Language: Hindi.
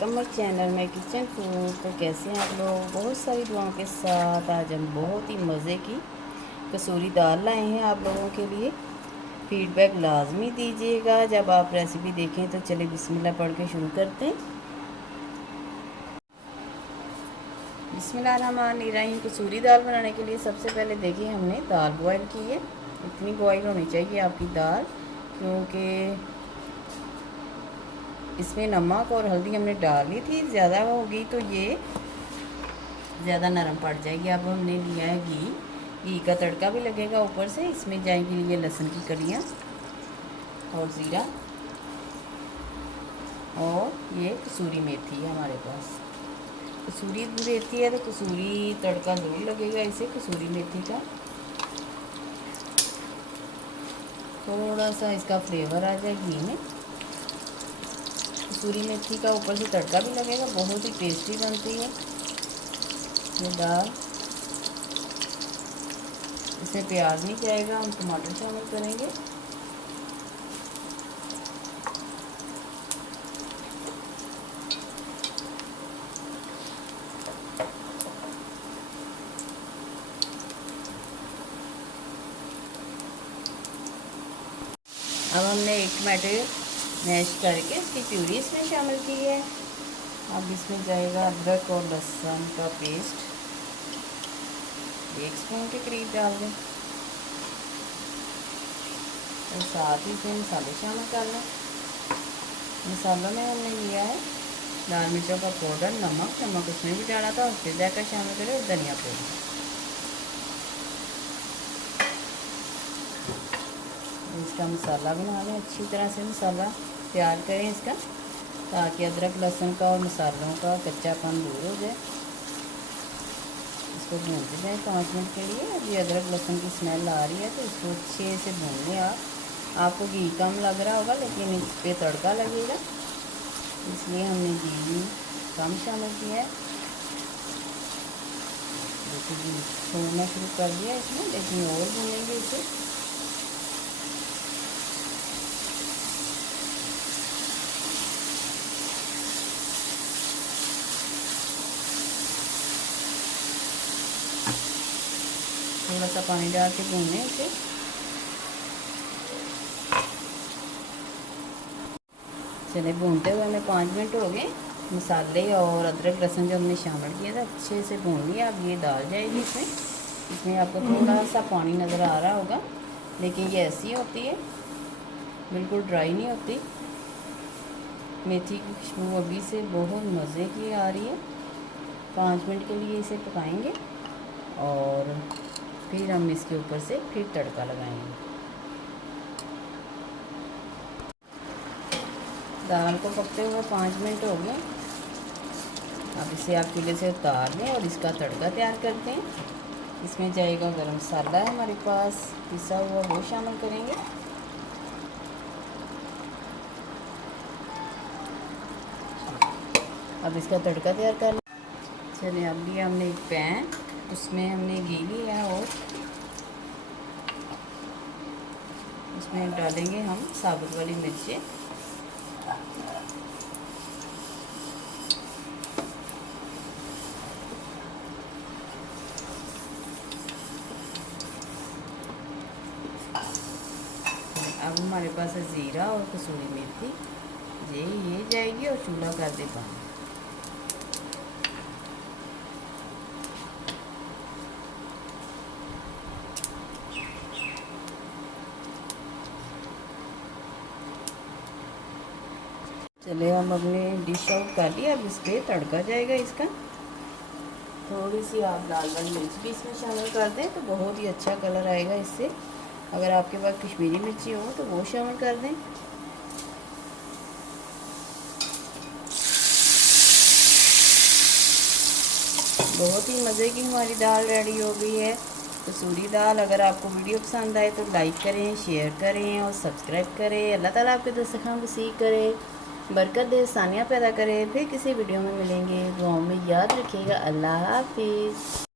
Welcome my channel my kitchen food. तो कैसे हैं आप लोग? बहुत सारी दुआओं के साथ आज हम बहुत ही मज़े की कसूरी दाल लाए हैं आप लोगों के लिए। फीडबैक लाजमी दीजिएगा जब आप रेसिपी देखें। तो चलिए बिस्मिल्लाह पढ़ के शुरू करते हैं। बिस्मिल्लाहिर्रहमानिर्रहीम। कसूरी दाल बनाने के लिए सबसे पहले देखिए हमने दाल बॉयल की है। इतनी बॉयल होनी चाहिए आपकी दाल, क्योंकि इसमें नमक और हल्दी हमने डाली थी। ज़्यादा होगी तो ये ज़्यादा नरम पड़ जाएगी। अब हमने लिया है घी का तड़का भी लगेगा ऊपर से। इसमें जाएंगी ये लहसुन की कलियाँ और ज़ीरा, और ये कसूरी मेथी है हमारे पास। कसूरी मेथी है तो कसूरी तड़का ज़रूर लगेगा इसे, कसूरी मेथी का थोड़ा सा इसका फ्लेवर आ जाए घी में। कसूरी मेथी का ऊपर से तड़का भी लगेगा, बहुत ही टेस्टी बनती है ये दाल। इसमें प्याज नहीं जाएगा, हम टमाटर शामिल करेंगे। अब हमने एक टमाटर मैश करके इसकी प्यूरी इसमें शामिल की है। अब इसमें जाएगा अदरक और लहसुन का पेस्ट, 1 स्पून के करीब डाल दें, और साथ ही इसमें मसाले शामिल कर लें। मसालों में हमने लिया है लाल मिर्चों का पाउडर, नमक उसमें भी डाला था, और फिर जाकर शामिल करें, और धनिया पाउडर। इसका मसाला बना लें, अच्छी तरह से मसाला तैयार करें इसका, ताकि अदरक लहसुन का और मसालों का कच्चापन दूर हो जाए। इसको भूनते जाएँ 5 मिनट के लिए। अब ये अदरक लहसुन की स्मेल आ रही है तो इसको अच्छे से भून लें आप। आपको घी कम लग रहा होगा, लेकिन इस पर तड़का लगेगा, इसलिए हमने घी कम शामिल किया है। जैसे घी छोड़ना शुरू कर दिया इसमें, लेकिन और भूनेंगे इसे। थोड़ा सा पानी डाल के भूनें इसे। चले भूनते हुए हमें 5 मिनट हो गए। मसाले और अदरक लहसुन जो हमने शामिल किया था अच्छे से भून लिया। अब ये डाल जाएगी इसमें। इसमें आपको थोड़ा सा पानी नज़र आ रहा होगा, लेकिन ये ऐसी होती है, बिल्कुल ड्राई नहीं होती। मेथी की खुशबू अभी से बहुत मज़े की आ रही है। 5 मिनट के लिए इसे पकाएंगे और फिर हम इसके ऊपर से फिर तड़का लगाएंगे। दाल को पकते हुए 5 मिनट हो गए। अब इसे आप चूल्हे से उतार लें और इसका तड़का तैयार करते हैं। इसमें जाएगा गरम मसाला है हमारे पास पिसा हुआ, वो शामिल करेंगे। अब इसका तड़का तैयार कर लें। चलिए अब लिया हमने एक पैन, उसमें हमने घी लिया है, और उसमें डालेंगे हम साबुत वाली मिर्चें। अब हमारे पास है ज़ीरा और कसूरी मेथी, ये जाएगी, और चूल्हा कर दे बंद। चले हम अपने डिश आउट कर लिया। अब इस पर तड़का जाएगा इसका। थोड़ी सी आप लाल वाली मिर्च भी इसमें शामिल कर दें तो बहुत ही अच्छा कलर आएगा इससे। अगर आपके पास कश्मीरी मिर्ची हो तो वो शामिल कर दें। बहुत ही मज़े की हमारी दाल रेडी हो गई है, कसूरी दाल। अगर आपको वीडियो पसंद आए तो लाइक करें, शेयर करें और सब्सक्राइब करें। अल्लाह ताला आपके दस्तरखान वसी करे, बरकत दे, सानिया पैदा करे। फिर किसी वीडियो में मिलेंगे। दुआओं में याद रखिएगा। अल्लाह हाफिज़।